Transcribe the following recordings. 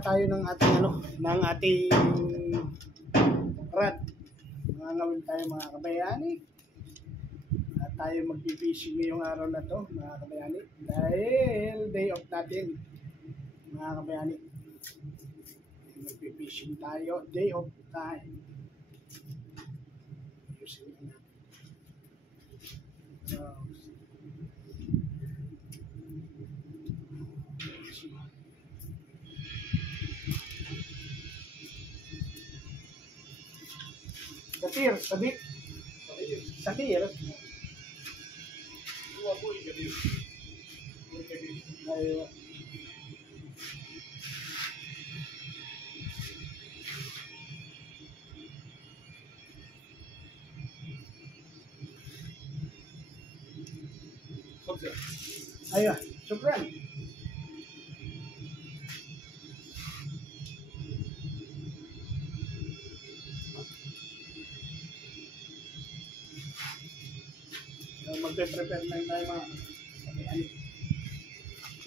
na tayo ng ating ng ating rad. Ngangawin tayo mga kabayani. At tayo magpipishing ngayong araw na to mga kabayani. Dahil day off natin mga kabayani. Magpipishing tayo, day off time. Ayusin na natin. Satir, sabit. Satir. Ayo. Ayo, syukran. Magpe-prepare lang tayo mga kabayani.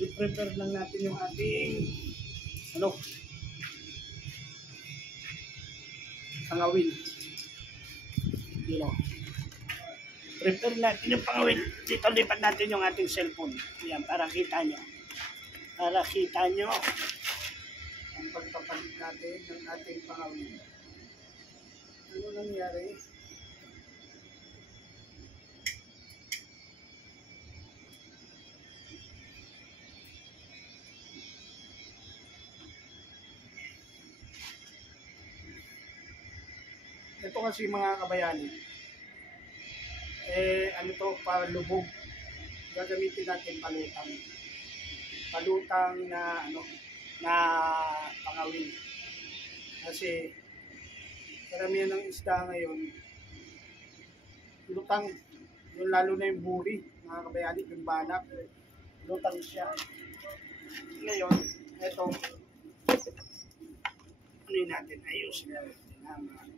I-prepare lang natin yung ating pangawin. Prepare natin yung pangawin. Dito lipat natin yung ating cellphone. Yan, para kita nyo. Para kita nyo ang pagpapalit natin ng ating pangawin. Ano nangyari? Ito kasi mga kabayani, ano to, para lubog. Gagamitin natin palutang. Palutang na na pangawin. Kasi karamihan ng isda ngayon, lutang, yung lalo na yung buri, mga kabayani, yung banak, lutang siya. Ngayon, ito, ano natin, ayusin natin mga kabayani.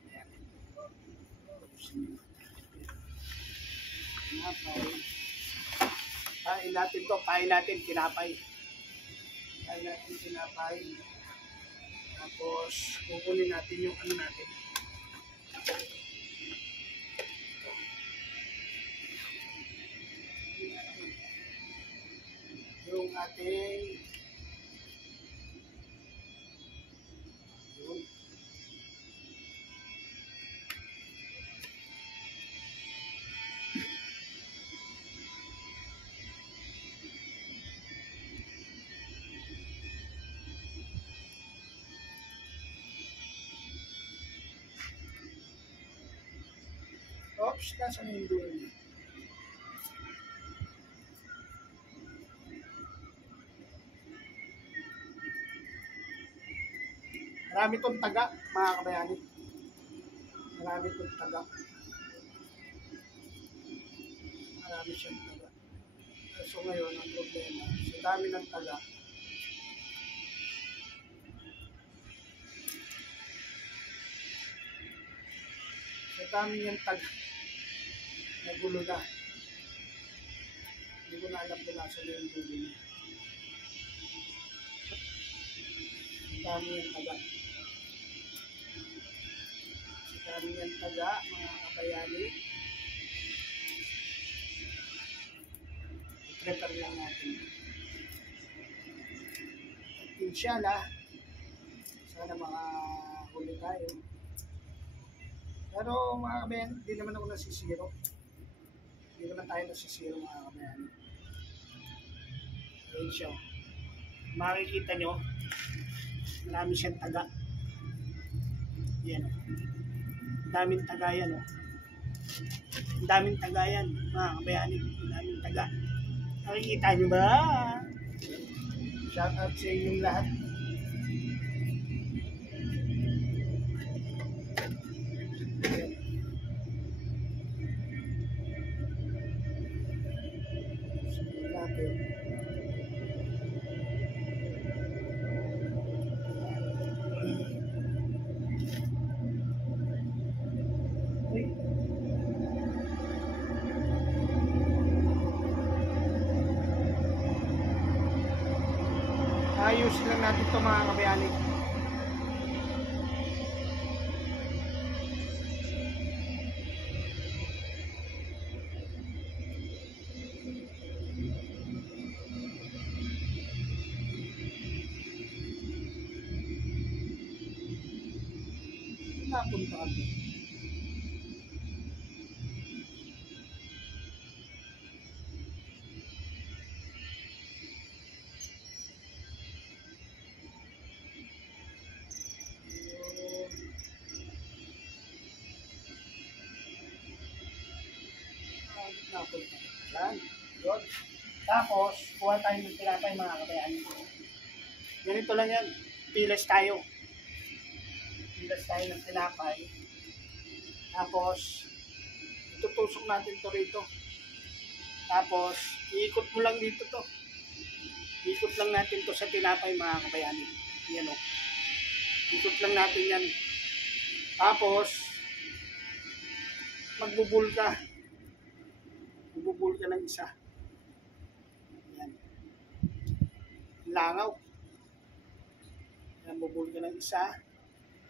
Pain natin to, pain natin tinapay. Pain natin tinapay. Tapos kukunin natin yung natin. Yung ating oops, nasa yung dulo niya. Marami itong taga, mga kabayani. Marami itong taga. Marami siyang taga. So ngayon, ang problema, sa dami ng taga, sa dami niyang taga, nagulo na. Hindi ko na alam kung nasa na yung dulo niya. Sa dami niyang taga. Sa dami niyang taga, mga kabayani. I-prepare lang natin. At inshallah, sana makahuli tayo. Pero mga kabayan, hindi naman ako nasisiro. Hindi naman tayo nasisiro mga kabayan. Ayun siya. Makikita nyo, marami siyang taga. Yan o. Daming taga yan o. Daming taga yan mga kabayan. Daming taga. Nakikita nyo ba? Shout out sa inyong lahat. Ayusin lang natin ito mga kabayani. napunta ka doon? Napunta ka. Yan. Yun. Tapos, kuha tayo ng tinapay mga kabayan. Ganito lang yan. Pilas tayo. Pilas tayo ng tinapay. Tapos, itutusok natin to rito. Tapos, iikot mo lang dito to. Ikot lang natin to sa tinapay mga kabayani. Yan o. Ikot lang natin yan. Tapos, magbubul ka. Magbubul ka ng isa. Yan. Langaw. Yan, bubul ka ng isa.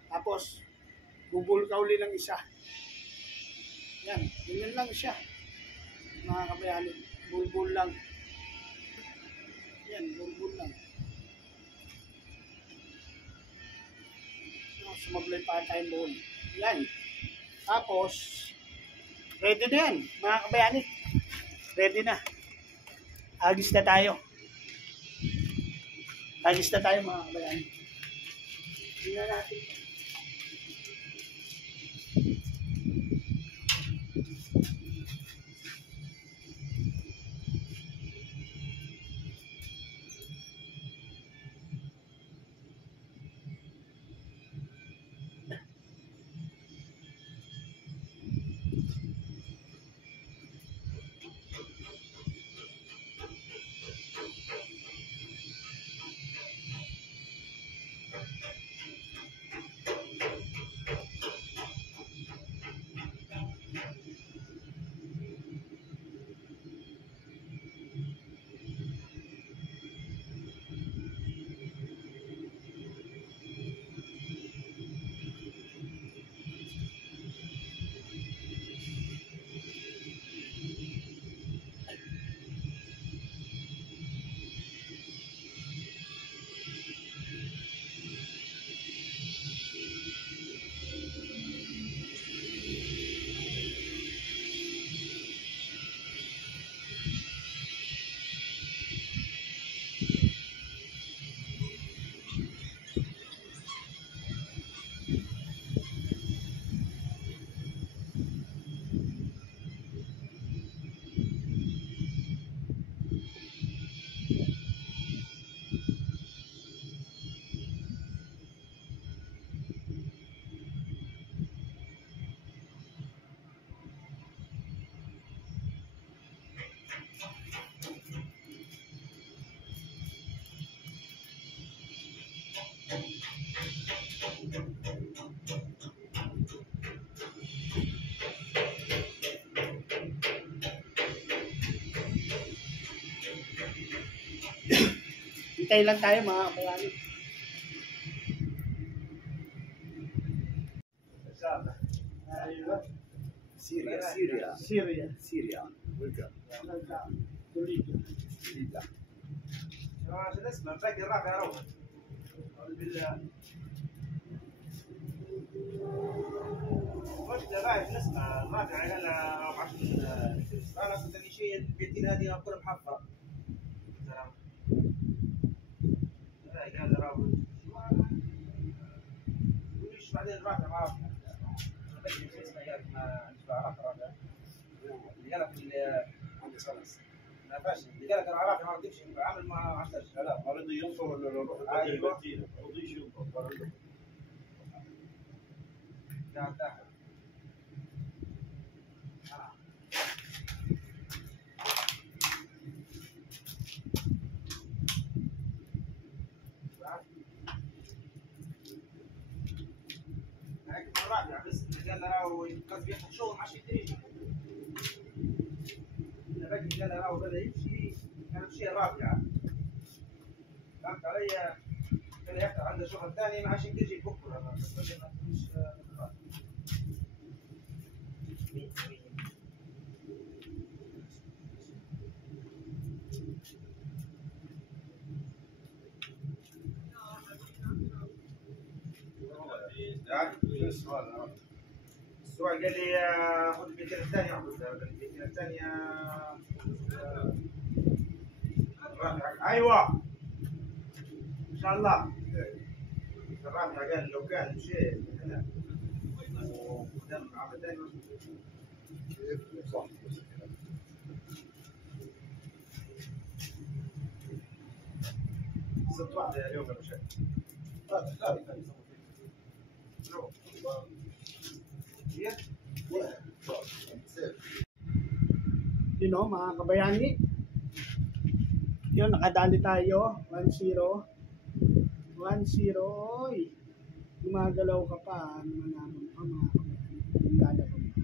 Tapos, bubul ka uli ng isa. Yan. Ganyan lang siya. Mga kabayani. Bulbul lang. Yan, bulbul lang. Sumablay pa tayong buhol. Yan. Tapos, ready na yan, mga kabayani. Ready na. Agis na tayo. Agis na tayo, mga kabayani. Tingnan natin. Hintay lang tayo, mga kabayani. Syria. Welcome. Libya. عشان اسمع باقي الرابع يا روح بالله وقت رايح نسمع الرابع قال لنا 10 انا اصلا ثاني شيء البيتين هذه كلها محفره قال لي راوي وليش بعدين الرابع ما عرفنا بدي اسمه قال ما نسمع الرابع اللي قال لك عندي خلاص ما فاش اللي قال لك العراقي ما رضيش يتعامل مع 10000 لا ما رضي ينصر ولا يروح البلدية ما رضيش ينصر لا داخل لكن الرابع بس قال له قصدي ياخذ شغل ما عادش يدري الراجل قال له بدا يمشي كان يمشي الرابعه فهمت علي؟ كان يفتح عنده شغل ثاني ما عادش يجي بكره مش يعني شو السؤال؟ السؤال قال لي خذ البيتين الثانية قال لي البيتين الثانية ايوه ان شاء الله. الرافع قال لو كان مشيت هنا وقدام عمل ثاني صح. ست واحدة اليوم يا مشاهد. Yun o, mga kabayani. Yun, nakadali tayo. 1-0. 1-0. Oy. Gumagalaw ka pa. Ano naman ka mga kabayani. Yung lalabang ka.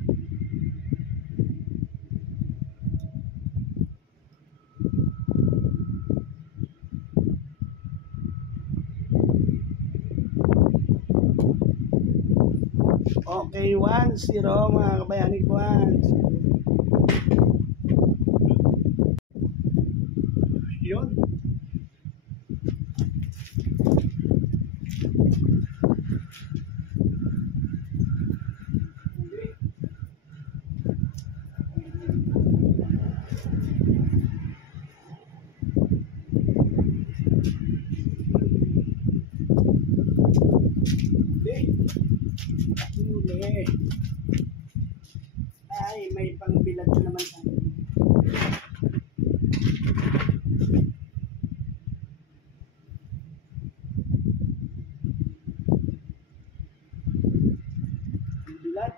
Okay, 1-0 mga kabayani. 1-0. Yun. Huli. Ay, may pangbilad na naman sa bilad.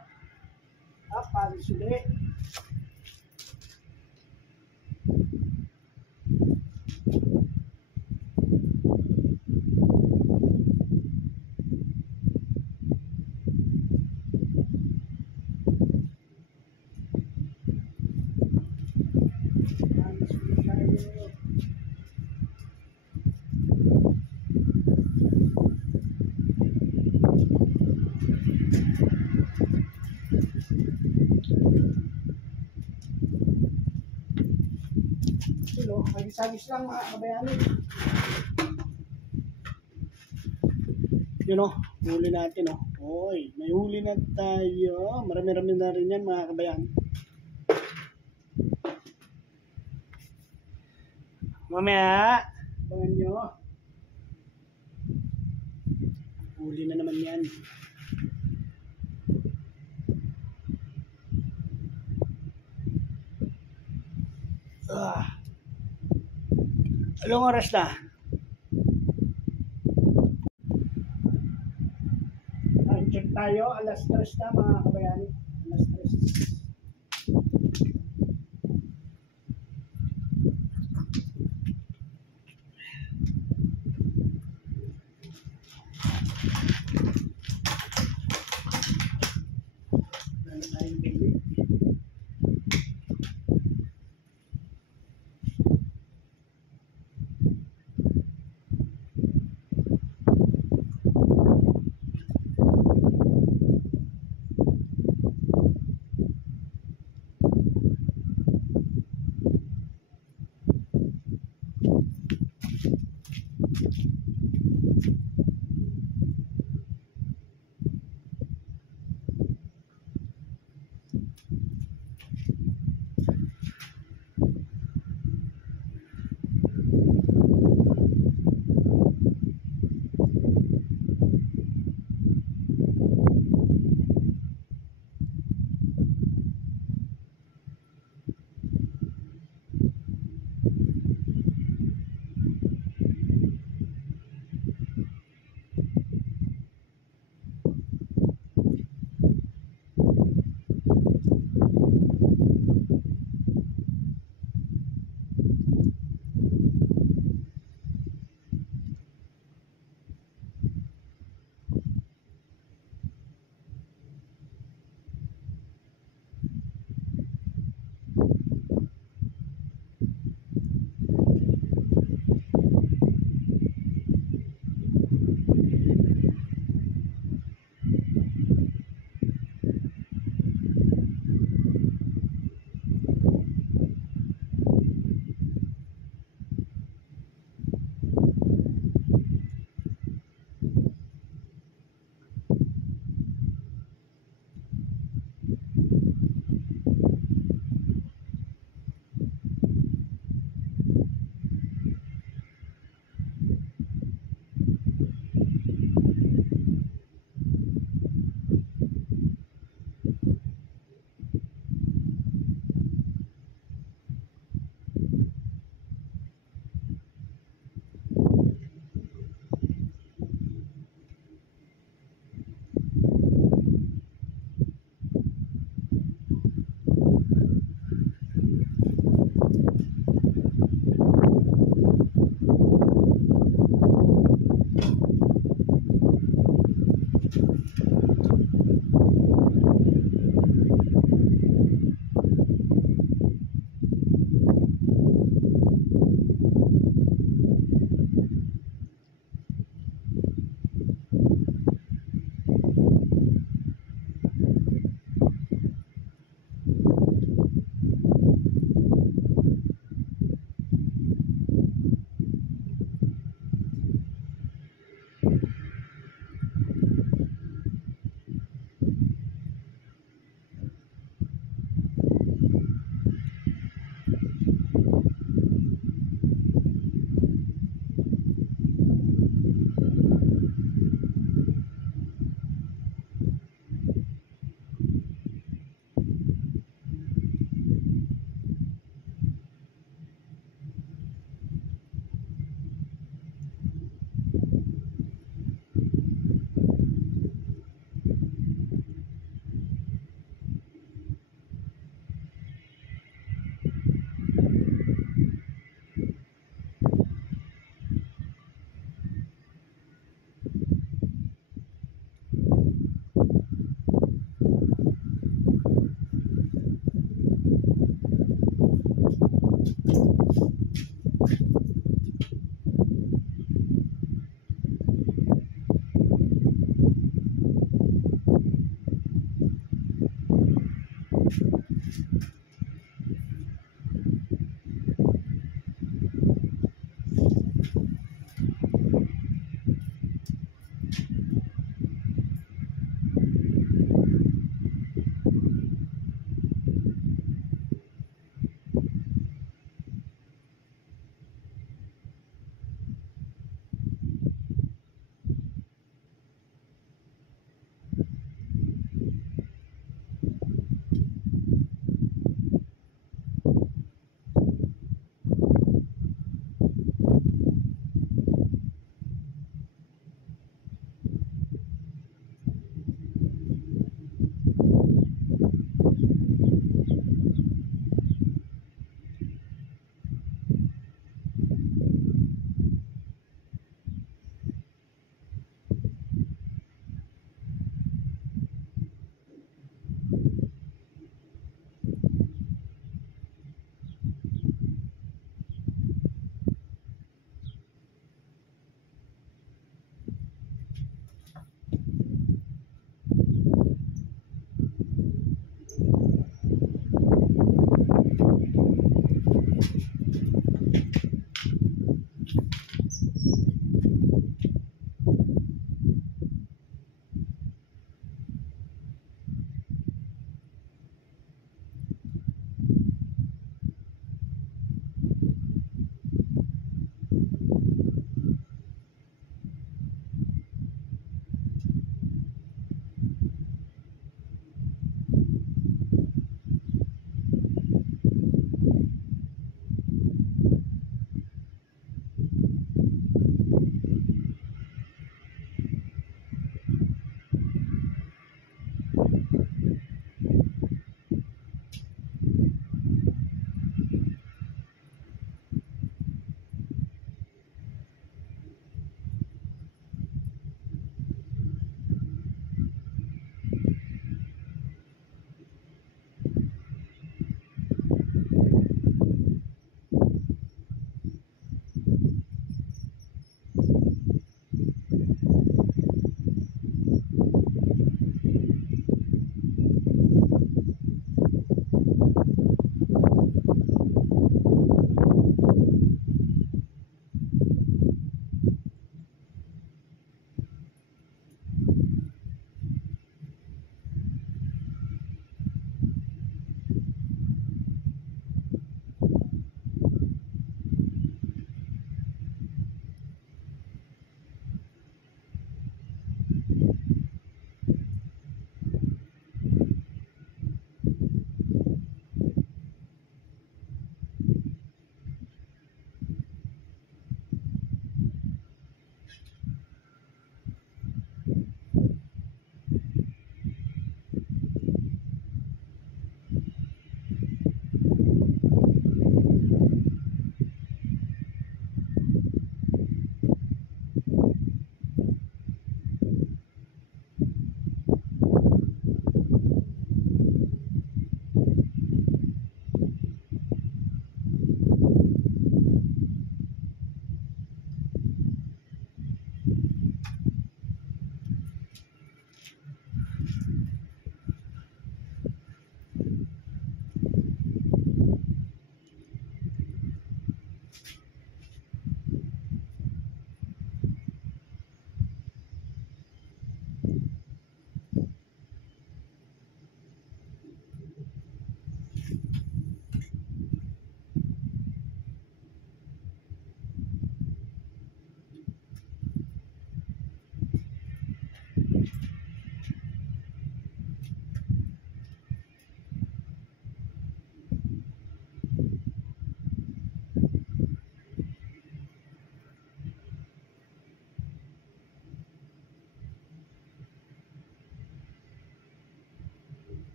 Paris ulit. Sino, magis-agis lang mga kabayani. Yun o, huli natin o. Oy, may huli na tayo. Marami-rami na rin yan mga kabayani. Mamaya, abangan nyo. Huli na naman yan. Anong oras na? Check tayo, alas 3 na mga kabayani. Alas 3. Lalo tayong baby.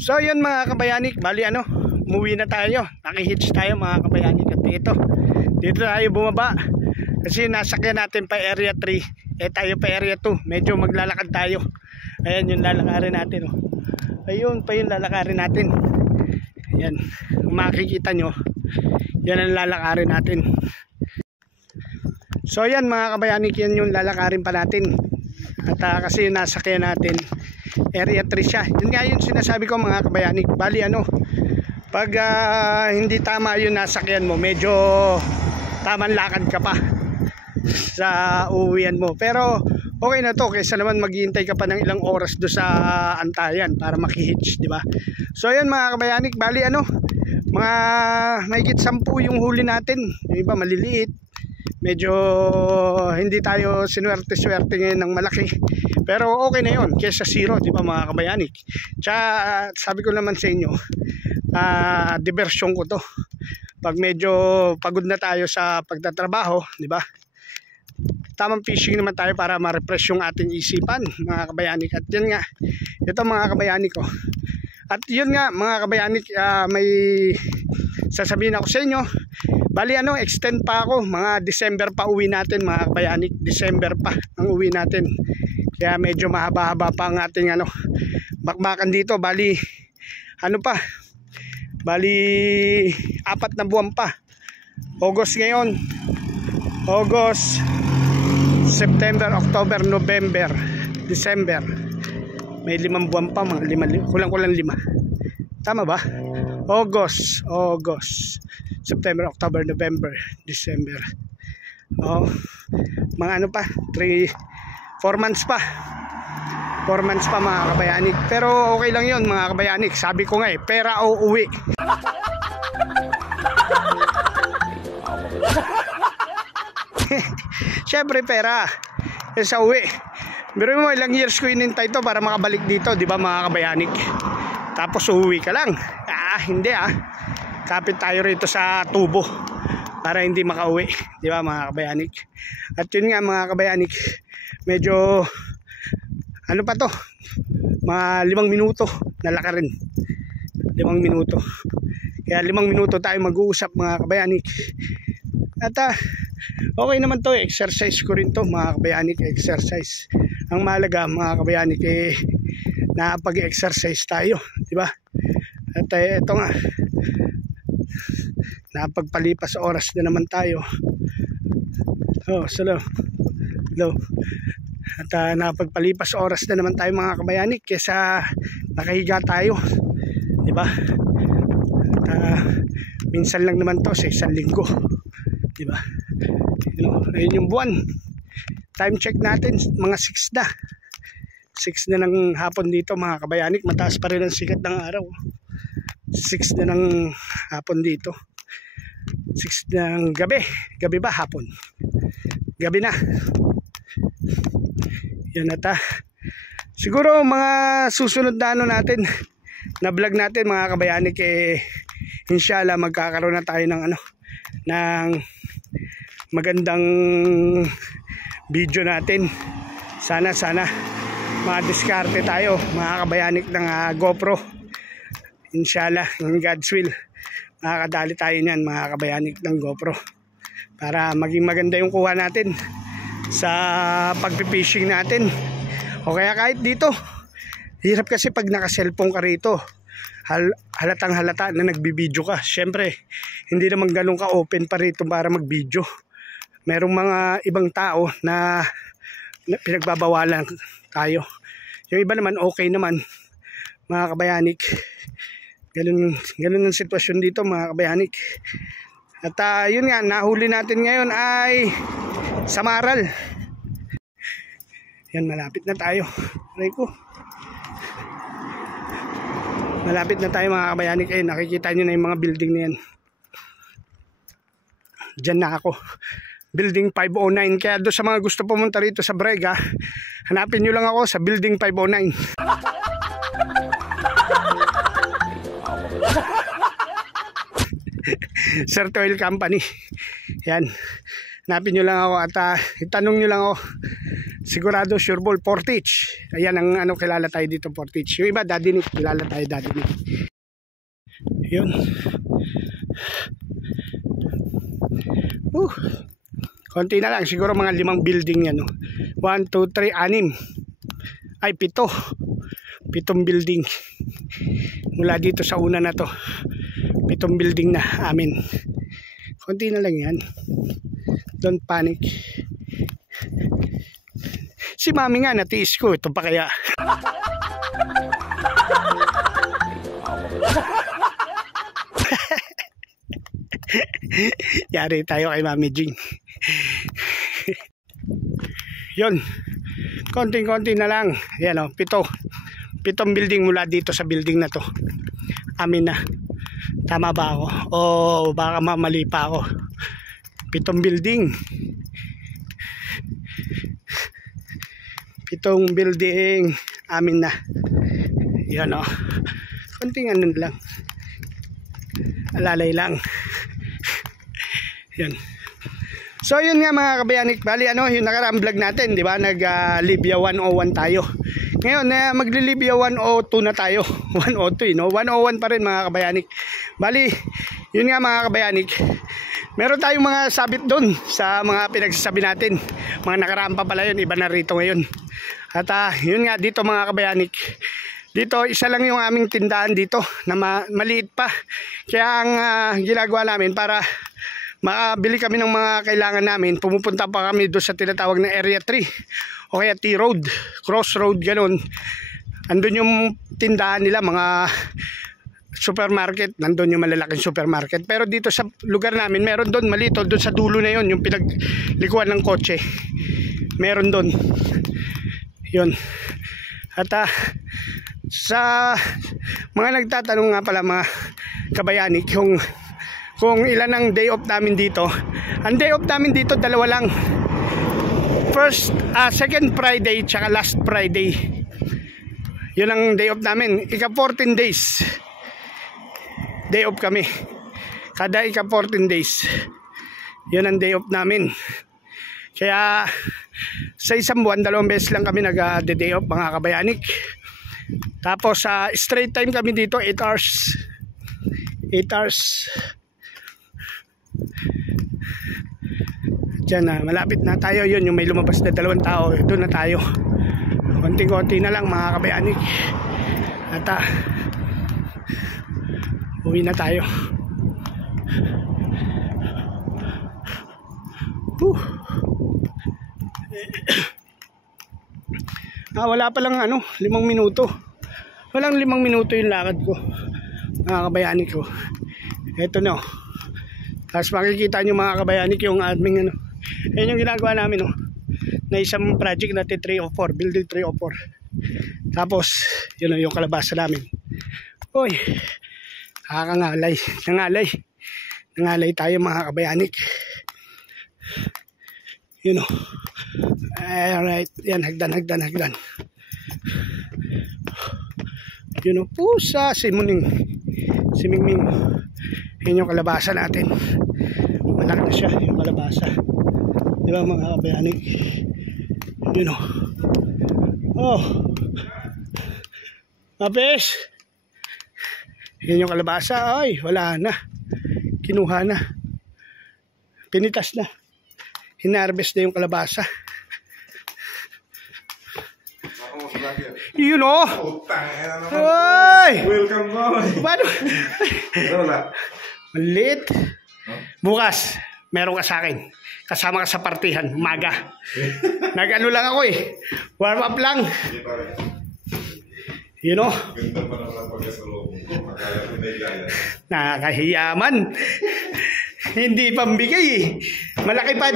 So yun mga kabayanik, bali ano, umuwi na tayo. Nakihitch tayo mga kabayanik. At dito tayo bumaba. Kasi nasakyan natin pa area 3. Tayo pa area 2. Medyo maglalakad tayo. Ayan yung lalakarin natin. Oh. Ayun pa yung lalakarin natin. Ayan. Kung makikita nyo, yan ang lalakarin natin. So yan mga kabayanik, yan yung lalakarin pa natin. At kasi nasakyan natin area 3 siya. Yun nga yung sinasabi ko mga kabayanik. Bali ano, pag hindi tama yung nasakyan mo, medyo tamang lakad ka pa sa uuwian mo. Pero okay na to, kaysa naman maghihintay ka pa ng ilang oras do sa antayan para makihitch, di ba? So ayan mga kabayanik, bali ano, mga mahigit 10 yung huli natin. Yung iba maliliit. Medyo hindi tayo sinuwerte-swerte ngayon ng malaki. Pero okay na yun, kesa 0, di ba mga kabayanik? Tsaka sabi ko naman sa inyo, diversyon ko to. Pag medyo pagod na tayo sa pagtatrabaho, di ba? Tamang fishing naman tayo para ma-refresh yung ating isipan mga kabayanik. At yun nga, ito mga kabayanik ko. At yun nga mga kabayanik, may sasabihin ako sa inyo. Bali ano, extend pa ako, mga December pa uwi natin mga kabayanik. December pa ang uwi natin. Kaya medyo mahaba-haba pa ang ating ano, bakbakan dito. Bali ano pa, bali 4 na buwan pa. August ngayon, August, September, October, November, December. May 5 buwan pa, mga 5, kulang-kulang 5. Tama ba? August, September, October, November, December. Oh, mga ano pa, 4 months pa. 4 months pa mga kabayanik. Pero okay lang yun mga kabayanik. Sabi ko nga pera o uwi. Syempre pera. Sa uwi. Pero mo ilang years ko inintay to para makabalik dito, di ba mga kabayanik? Tapos uuwi ka lang. Hindi kapit tayo rito sa tubo para hindi makauwi, di ba mga kabayanik? At yun nga mga kabayanik, medyo ano pa to, mga 5 minuto nalaka rin. 5 minuto. Kaya 5 minuto tayo mag-uusap mga kabayanik. At okay naman to, exercise ko rin to mga kabayanik, exercise. Ang mahalaga mga kabayanik napag-exercise tayo, di ba? At ito nga, napagpalipas oras na naman tayo. Hello. At napagpalipas oras na naman tayo mga kabayanik kesa nakahiga tayo, di ba? At minsan lang naman to sa 1 linggo, di ba? Ayun yung buwan. Time check natin, mga 6 na. 6 na ng hapon dito mga kabayanik. Mataas pa rin ang sikat ng araw. 6 na ng hapon dito. 6 ng gabi. Gabi ba? Hapon. Gabi na. Yan ata. Siguro mga susunod na ano natin, na vlog natin mga kabayanik, inshallah magkakaroon na tayo ng ano, ng magandang video natin. Sana madiskarte tayo mga kabayanik ng GoPro. Inshallah, in God's will, makakadali tayo niyan mga kabayanik ng GoPro para maging maganda yung kuha natin sa pagpipishing natin. O kaya kahit dito, hirap kasi pag naka-cellphone ka rito, halatang halata na nagbibideo ka. Syempre, hindi naman ganun ka open pa rito para magbideo. Merong mga ibang tao na pinagbabawalan tayo. Yung iba naman okay naman mga kabayanik. Ganun ang sitwasyon dito mga kabayanik. At yun nga, nahuli natin ngayon ay samaral. Yan, malapit na tayo. Malapit na tayo mga kabayanik. Nakikita nyo na yung mga building na yan. Diyan na ako. Building 509. Kaya doon sa mga gusto pumunta rito sa Brega, hanapin nyo lang ako sa Building 509. Sir Oil Company. Yan. Hanapin nyo lang ako at itanong nyo lang ako sigurado sure ball Portage. Ayan ang ano, kilala tayo dito, Portage. Yung iba Daddy Nick, kilala tayo Daddy Nick. Yun. Konti na lang, siguro mga 5 building yan, no? 1, 2, 3, 6 ay 7 building mula dito sa una na to. 7 building na amin. Konti na lang yan, don't panic. Si mami nga natiis ko, ito pa kaya. Yari tayo kay Mami Jing. Yun, konting-konti na lang. Yan o, 7 building mula dito sa building na to amin na. Tama ba ako? O baka mamali pa ako? 7 building, 7 building amin na. Yan o, konting ano lang, alalay lang. Yan. So yun nga mga kabayanik, bali ano yung nakaraang vlog natin, di ba? Nag Libya 101 tayo. Ngayon magli-Libya 102 na tayo. 102, no? 101 pa rin mga kabayanik. Bali, yun nga mga kabayanik, meron tayong mga sabit doon sa mga pinagsasabi natin. Mga nakaraan pa pala yun, iba na rito ngayon. At yun nga dito mga kabayanik, dito isa lang yung aming tindahan dito na maliit pa. Kaya ang ginagawa namin para makabili kami ng mga kailangan namin, pumupunta pa kami doon sa tinatawag na Area 3 o kaya T-Road, Crossroad, ganun. Andun yung tindahan nila, mga supermarket, nandun yung malalaking supermarket. Pero dito sa lugar namin, meron doon malito, doon sa dulo na yun, yung pinaglikuan ng kotse, meron doon yun. At sa mga nagtatanong nga pala mga kabayanik, kung ilan ang day off namin dito. Ang day off namin dito, 2 lang. Second Friday tsaka last Friday. Yun ang day off namin. Ika 14 days day off kami. Kada ika 14 days. Yun ang day off namin. Kaya sa isang buwan, 2 beses lang kami nag-day off mga kabayanik. Tapos straight time kami dito, 8 hours. 8 hours. Diyan na, malapit na tayo. Yun, yung may lumabas na 2 tao, doon na tayo. Konti-konti na lang mga kabayanik. At uwi na tayo. Wala pa lang 5 minuto. Walang 5 minuto yung lakad ko mga kabayanik ko. Ito na. Tapos makikita nyo mga kabayanik yung aming ayun yung ginagawa namin na isang project natin 304, building 304. Tapos yun yung kalabasa namin. Uy, nakakangalay. Nangalay tayo mga kabayanik. Yun alright, yan, hagdan. Yun pusa, si Mingming. Yun yung kalabasa natin. Malaki na siya yung kalabasa. Di ba mga kabayanik? Yun mapes. Yun yung kalabasa. Ay, wala na. Kinuha na. Pinitas na. Hinarvest na yung kalabasa. Yun Ay! Welcome boy. Paano? Wala. Malit. Bukas, meron ka sa akin. Kasama ka sa partihan, umaga. Nag-ano lang ako warm up lang. Ganda pa naman ang pagkasalong ko. Makaya ko na ilaya. Nakakahiyaman. Hindi pambigay Malaki pa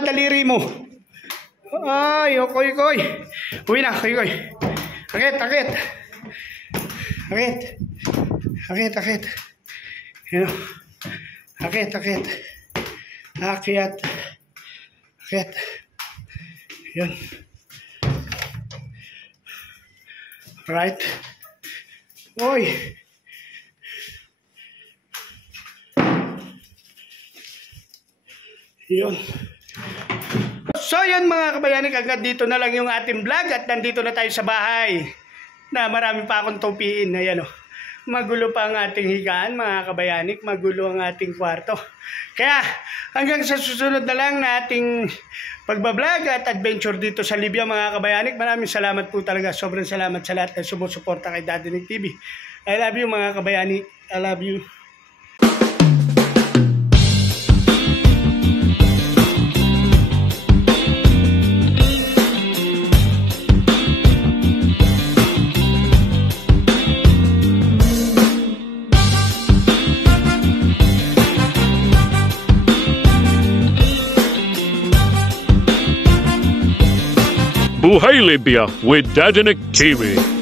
daliri mo. Ay, koy. Uwi na, koy. Akit. Akit. Yun. Right. Oy. Yun. So yan mga kabayanik, agad dito na lang yung ating vlog at nandito na tayo sa bahay na marami pa akong tupiin. Ayan o. Magulo pa ang ating higaan mga kabayanik, magulo ang ating kwarto. Kaya hanggang sa susunod na lang na ating pagbablog at adventure dito sa Libya mga kabayanik. Maraming salamat po talaga, sobrang salamat sa lahat na sumusuporta kay Daddy Nick TV. I love you mga kabayanik, I love you. Buhay Libya with Daddy Nick TV.